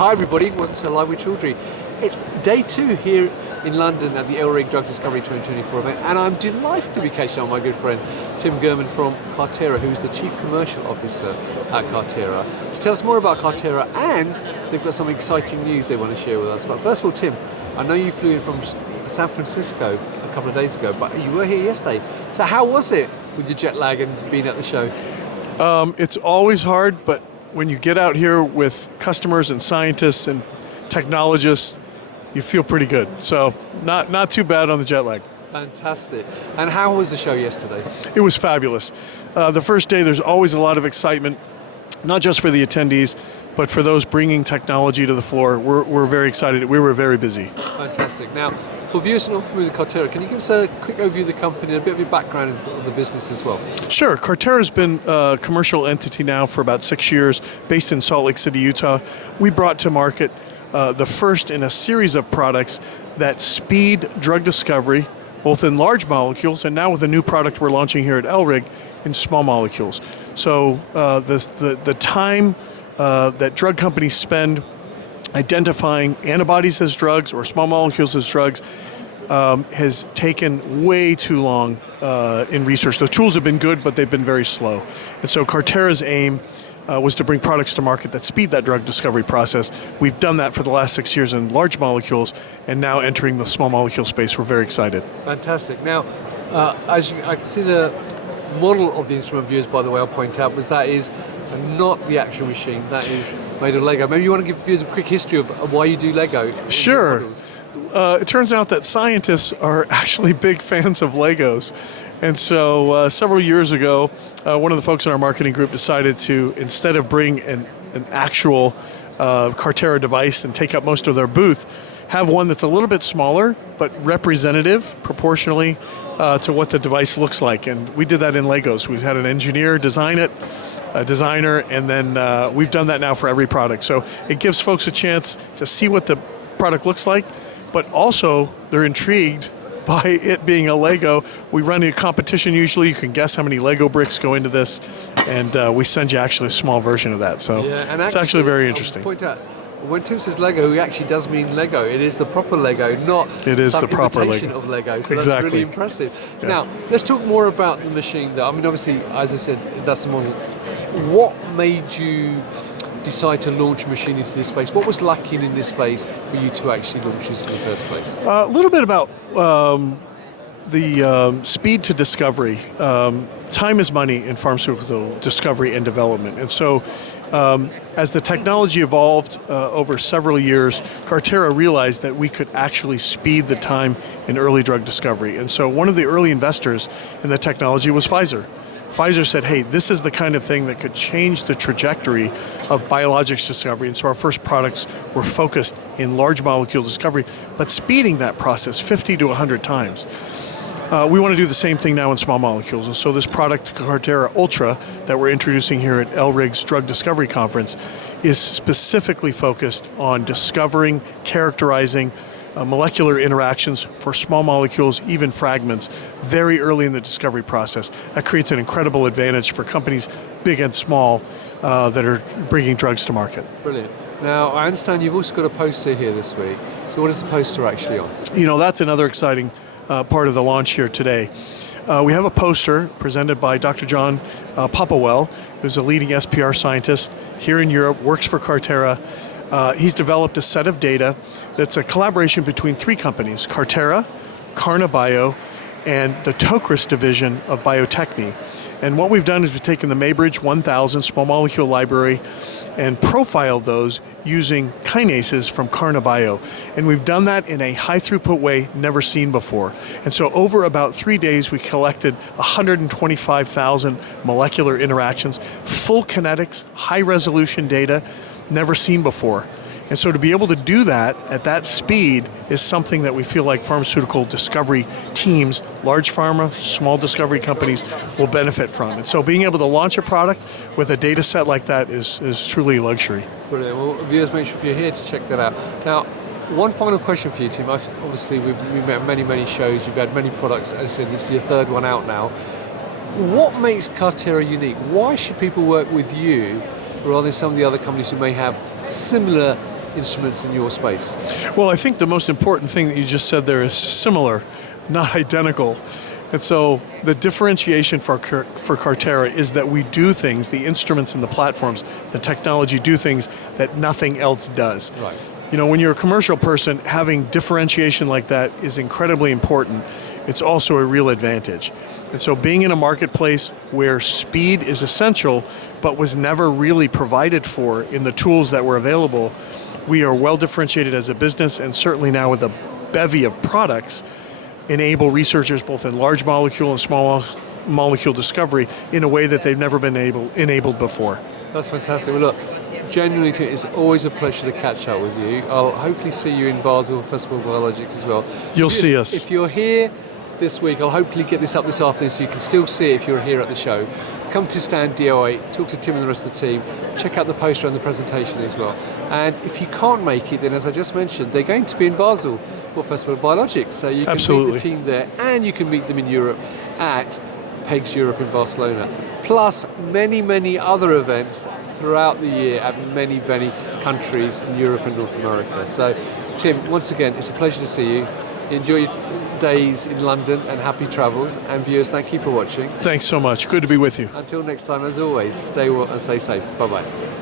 Hi everybody, welcome to Live with Chaudhry. It's day 2 here in London at the ELRIG Drug Discovery 2024 event, and I'm delighted to be catching up with my good friend Tim Germann from Carterra, who's the Chief Commercial Officer at Carterra, to tell us more about Carterra, and they've got some exciting news they want to share with us. But first of all, Tim, I know you flew in from San Francisco a couple of days ago, but you were here yesterday. So how was it with your jet lag and being at the show? It's always hard, but when you get out here with customers and scientists and technologists, you feel pretty good. So not too bad on the jet lag. Fantastic. And how was the show yesterday? It was fabulous. The first day, there's always a lot of excitement, not just for the attendees, but for those bringing technology to the floor. We're very excited. We were very busy. Fantastic. Now, for viewers not familiar with Carterra, can you give us a quick overview of the company and a bit of your background of the business as well? Sure. Carterra's been a commercial entity now for about 6 years, based in Salt Lake City, Utah. We brought to market the first in a series of products that speed drug discovery, both in large molecules and now with a new product we're launching here at ELRIG in small molecules. So the time that drug companies spend identifying antibodies as drugs or small molecules as drugs has taken way too long in research. The tools have been good, but they've been very slow. And so Carterra's aim was to bring products to market that speed that drug discovery process. We've done that for the last 6 years in large molecules, and now entering the small molecule space, we're very excited. Fantastic. Now, I can see the model of the instrument, viewers, by the way, I'll point out, was that is not the actual machine, that is made of Lego. Maybe you want to give viewers a quick history of why you do Lego. Sure. It turns out that scientists are actually big fans of Legos. And so several years ago, one of the folks in our marketing group decided to, instead of bring an actual Carterra device and take up most of their booth, have one that's a little bit smaller, but representative proportionally to what the device looks like. And we did that in Legos. We've had an engineer design it, a designer, and then we've done that now for every product. So it gives folks a chance to see what the product looks like, but also they're intrigued by it being a Lego. We run a competition usually. You can guess how many Lego bricks go into this, and we send you actually a small version of that. So yeah, and it's actually very interesting. I'll point out, when Tim says Lego, he actually does mean Lego. It is the proper Lego, not the proper imitation of Lego. So exactly. That's really impressive. Yeah. Now, let's talk more about the machine, though. I mean, obviously, as I said, that's the model. What made you decide to launch a machine into this space? What was lacking in this space for you to actually launch this in the first place? A little bit about the speed to discovery. Time is money in pharmaceutical discovery and development. And so as the technology evolved over several years, Carterra realized that we could actually speed the time in early drug discovery. And so one of the early investors in the technology was Pfizer. Pfizer said, hey, this is the kind of thing that could change the trajectory of biologics discovery. And so our first products were focused in large molecule discovery, but speeding that process 50 to 100 times. We want to do the same thing now in small molecules. And so this product, Carterra Ultra, that we're introducing here at ELRIG's Drug Discovery Conference, is specifically focused on discovering, characterizing molecular interactions for small molecules, even fragments, very early in the discovery process. That creates an incredible advantage for companies big and small that are bringing drugs to market. Brilliant. Now, I understand you've also got a poster here this week. So what is the poster actually on? You know, that's another exciting part of the launch here today. We have a poster presented by Dr. Jon Popplewell, who's a leading SPR scientist here in Europe, works for Carterra. He's developed a set of data that's a collaboration between 3 companies, Carterra, Carna Bio, and the Tokris division of Biotechne. And what we've done is we've taken the Maybridge 1000 small molecule library and profiled those using kinases from Carna Bio. And we've done that in a high throughput way never seen before. And so over about 3 days, we collected 125,000 molecular interactions, full kinetics, high resolution data, never seen before. And so to be able to do that at that speed is something that we feel like pharmaceutical discovery teams, large pharma, small discovery companies will benefit from. And so being able to launch a product with a data set like that is truly a luxury. Brilliant. Well, viewers, make sure if you're here to check that out. Now, one final question for you, Tim. Obviously, we've met many shows. You've had many products. As I said, this is your 3rd one out now. What makes Carterra unique? Why should people work with you rather than some of the other companies who may have similar instruments in your space? Well, I think the most important thing that you just said there is similar, not identical. And so the differentiation for Carterra is that we do things, the instruments and the platforms, the technology do things that nothing else does. Right. You know, when you're a commercial person, having differentiation like that is incredibly important. It's also a real advantage. And so being in a marketplace where speed is essential, but was never really provided for in the tools that were available, we are well differentiated as a business, and certainly now with a bevy of products, enable researchers both in large molecule and small molecule discovery in a way that they've never been enabled before. That's fantastic. Well, look, genuinely, it's always a pleasure to catch up with you. I'll hopefully see you in Basel, Festival of Biologics as well. You'll see us. If you're here this week, I'll hopefully get this up this afternoon so you can still see it if you're here at the show. Come to stand DO8, talk to Tim and the rest of the team, check out the poster and the presentation as well. And if you can't make it, then as I just mentioned, they're going to be in Basel for Festival of Biologics. So you can meet the team there, and you can meet them in Europe at PEGS Europe in Barcelona. Plus many, many other events throughout the year at many, many countries in Europe and North America. So Tim, once again, it's a pleasure to see you. Enjoy your days in London and happy travels. And viewers, thank you for watching. Thanks so much. Good to be with you. Until next time, as always, stay well and stay safe. Bye-bye.